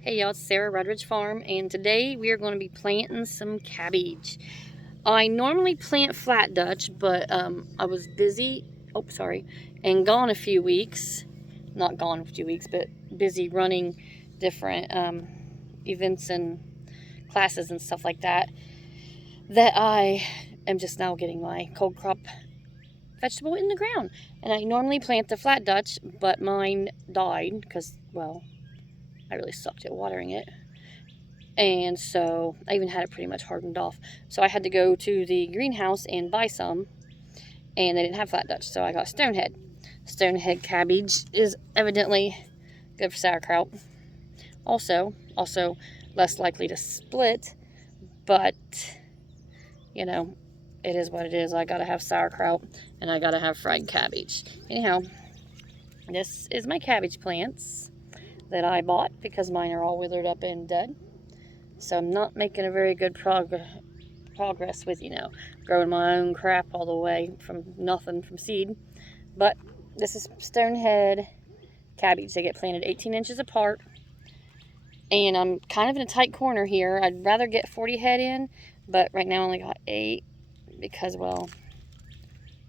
Hey y'all, it's Sarah, Redridge Farm, and today we are going to be planting some cabbage. I normally plant flat Dutch, but I was busy, and gone a few weeks. Not gone a few weeks, but busy running different events and classes and stuff like that, that I am just now getting my cold crop vegetable in the ground. And I normally plant the flat Dutch, but mine died because, well, I really sucked at watering it. And so I even had it pretty much hardened off. So I had to go to the greenhouse and buy some, and they didn't have flat Dutch, so I got stonehead. Stonehead cabbage is evidently good for sauerkraut. Also less likely to split, but you know, it is what it is. I gotta have sauerkraut and I gotta have fried cabbage. Anyhow, this is my cabbage plants that I bought because mine are all withered up and dead. So I'm not making a very good progress with, growing my own crap all the way from nothing, from seed. But this is stonehead cabbage. They get planted 18 inches apart. And I'm kind of in a tight corner here. I'd rather get 40 head in, but right now I only got 8 because, well,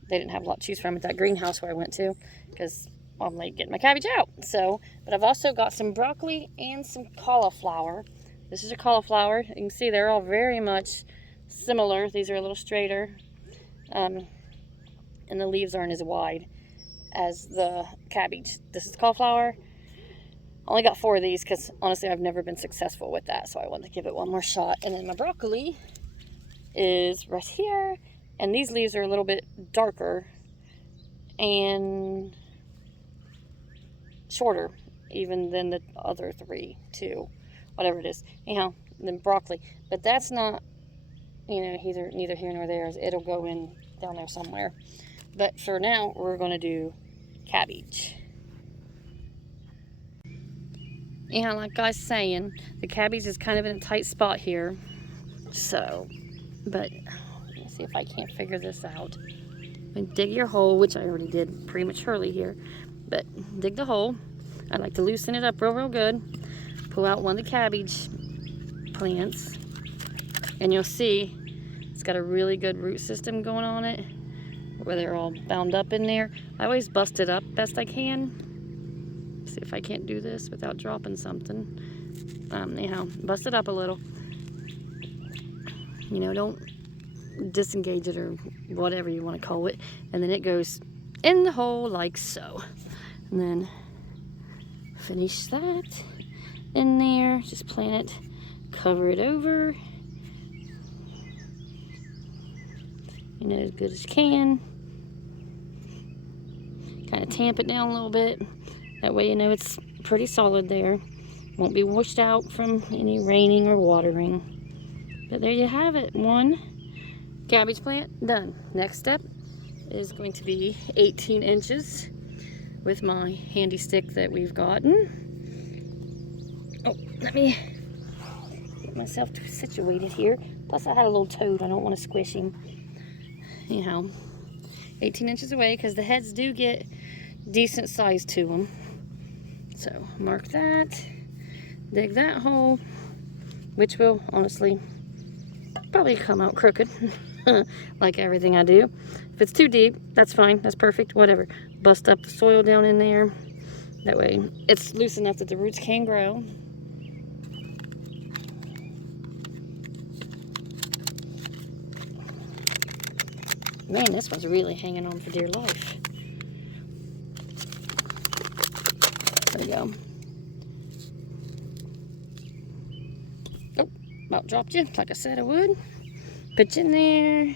they didn't have a lot to choose from at that greenhouse where I went to because I'm late getting my cabbage out. So, but I've also got some broccoli and some cauliflower. This is a cauliflower. You can see they're all very much similar. These are a little straighter, and the leaves aren't as wide as the cabbage. This is cauliflower. I only got 4 of these because honestly I've never been successful with that, so I wanted to give it one more shot. And then my broccoli is right here, and these leaves are a little bit darker and shorter even than the other 3, 2, whatever it is. Anyhow, then broccoli, but that's not, neither here nor there. It'll go in down there somewhere. But for now, we're going to do cabbage. Anyhow, like I was saying, the cabbage is kind of in a tight spot here. So, but let me see if I can't figure this out. And dig your hole, which I already did prematurely here, but dig the hole. I like to loosen it up real good. Pull out one of the cabbage plants, and you'll see it's got a really good root system going on it, where they're all bound up in there. I always bust it up best I can. See if I can't do this without dropping something. Anyhow, bust it up a little. Don't disengage it or whatever you want to call it. And then it goes in the hole like so. And then finish that in there. Just plant it, cover it over, as good as you can. Kind of tamp it down a little bit. That way it's pretty solid there. Won't be washed out from any raining or watering. But there you have it. One cabbage plant done. Next step is going to be 18 inches with my handy stick that we've gotten. Oh, let me get myself situated here. Plus I had a little toad. I don't want to squish him. Anyhow, 18 inches away because the heads do get decent size to them. So mark that, dig that hole, which will honestly probably come out crooked like everything I do. If it's too deep, that's fine, that's perfect, whatever. Bust up the soil down in there. That way it's loose enough that the roots can grow. Man, this one's really hanging on for dear life. There we go. Oh, about dropped you, like I said I would. Put you in there.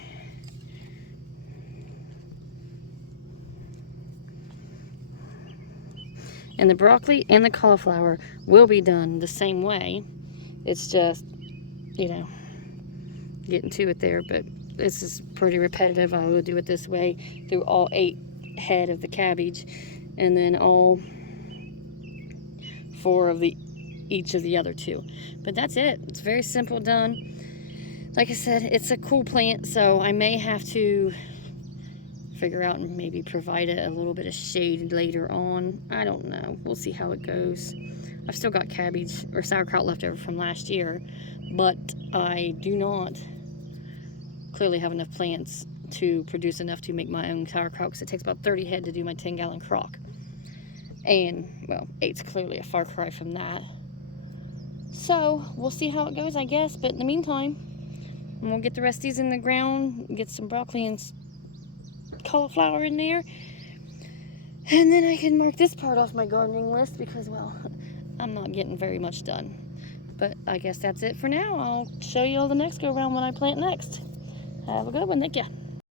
And the broccoli and the cauliflower will be done the same way. It's just, getting to it there, but this is pretty repetitive. I will do it this way through all 8 head of the cabbage, and then all 4 of each of the other 2. But that's it. It's very simple done. Like I said, it's a cool plant, so I may have to figure out and maybe provide it a little bit of shade later on. I don't know. We'll see how it goes. I've still got cabbage or sauerkraut left over from last year, but I do not clearly have enough plants to produce enough to make my own sauerkraut, because it takes about 30 head to do my 10-gallon crock. And, well, 8's clearly a far cry from that. So, we'll see how it goes, I guess. But in the meantime, we'll get the rest of these in the ground, get some broccoli and cauliflower in there. And then I can mark this part off my gardening list because, well, I'm not getting very much done. But I guess that's it for now. I'll show you all the next go around when I plant next. Have a good one. Thank you.